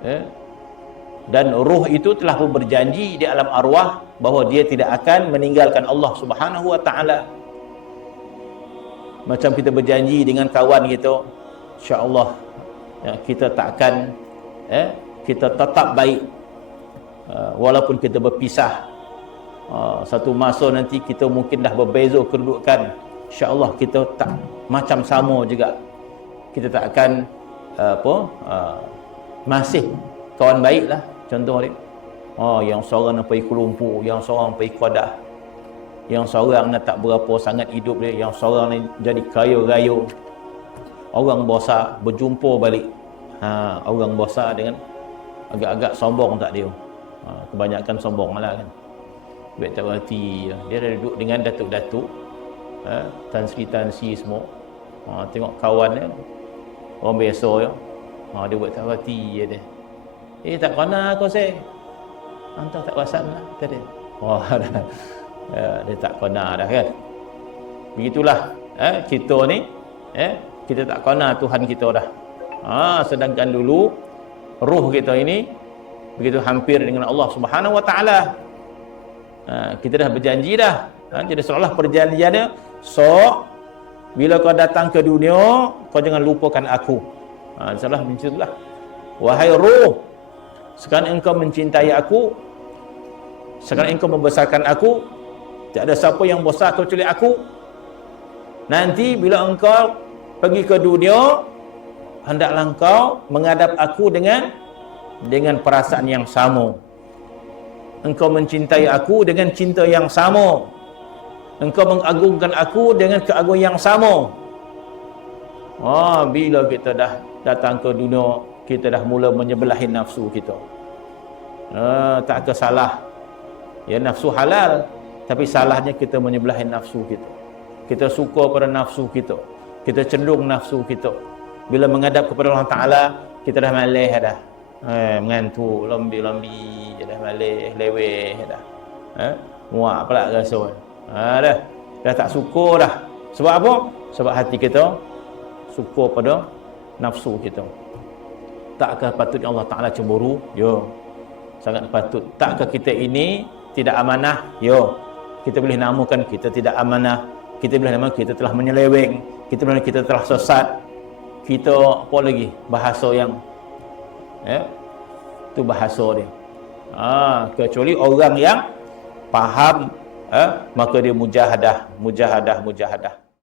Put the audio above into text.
Ya. Dan ruh itu telah pun berjanji di alam arwah bahawa dia tidak akan meninggalkan Allah Subhanahu wa taala. Macam kita berjanji dengan kawan kita, insya-Allah ya, kita tak akan kita tetap baik walaupun kita berpisah. Satu masa nanti kita mungkin dah berbeza kedudukan, insya-Allah kita tak macam sama juga. Kita tak akan masih kawan baik lah. Contoh dia, yang seorang nak pergi Kuala Lumpur, yang seorang pergi Kedah, yang seorang nak tak berapa sangat hidup dia, yang seorang ni jadi kaya raya. Orang besar berjumpa balik, orang besar dengan agak-agak sombong tak dia, kebanyakan sombong lah kan. Baik tak berhati, dia dah duduk dengan datuk-datuk, tan sri semua, tengok kawan dia orang biasa ya, dia buat tak berhati dia. Tak kena kau say, entah tak perasan lah kata dia. Dia tak kena dah kan. Begitulah kita ni, kita tak kena Tuhan kita dah. Sedangkan dulu ruh kita ini begitu hampir dengan Allah Subhanahu wa taala. Kita dah berjanji dah. Jadi seolah perjanjiannya, so bila kau datang ke dunia, kau jangan lupakan aku. Salah macam itulah. Wahai ruh, sekarang engkau mencintai aku, sekarang engkau membesarkan aku, tak ada siapa yang besar kecuali aku. Nanti bila engkau pergi ke dunia, hendaklah engkau menghadap aku dengan perasaan yang sama. Engkau mencintai aku dengan cinta yang sama. Engkau mengagungkan aku dengan keagungan yang sama. Bila kita dah datang ke dunia, kita dah mula menyebelahi nafsu kita. Tak ke salah. Ya, nafsu halal, tapi salahnya kita menyebelahi nafsu kita. Kita suka pada nafsu kita. Kita cenderung nafsu kita. Bila menghadap kepada Allah Ta'ala, kita dah malih dah. Mengantuk, lombi-lombi, dah malih, leweh dah. Muak pula rasa. Dah tak suka dah. Sebab apa? Sebab hati kita suka pada nafsu kita. Takkah patutnya Allah Ta'ala cemburu? Ya, sangat patut. Takkah kita ini tidak amanah? Ya, kita boleh namakan kita tidak amanah. Kita boleh namakan kita telah menyeleweng. Kita boleh kita telah sesat. Kita apa lagi? Bahasa yang itu bahasa dia. Kecuali orang yang faham, maka dia mujahadah.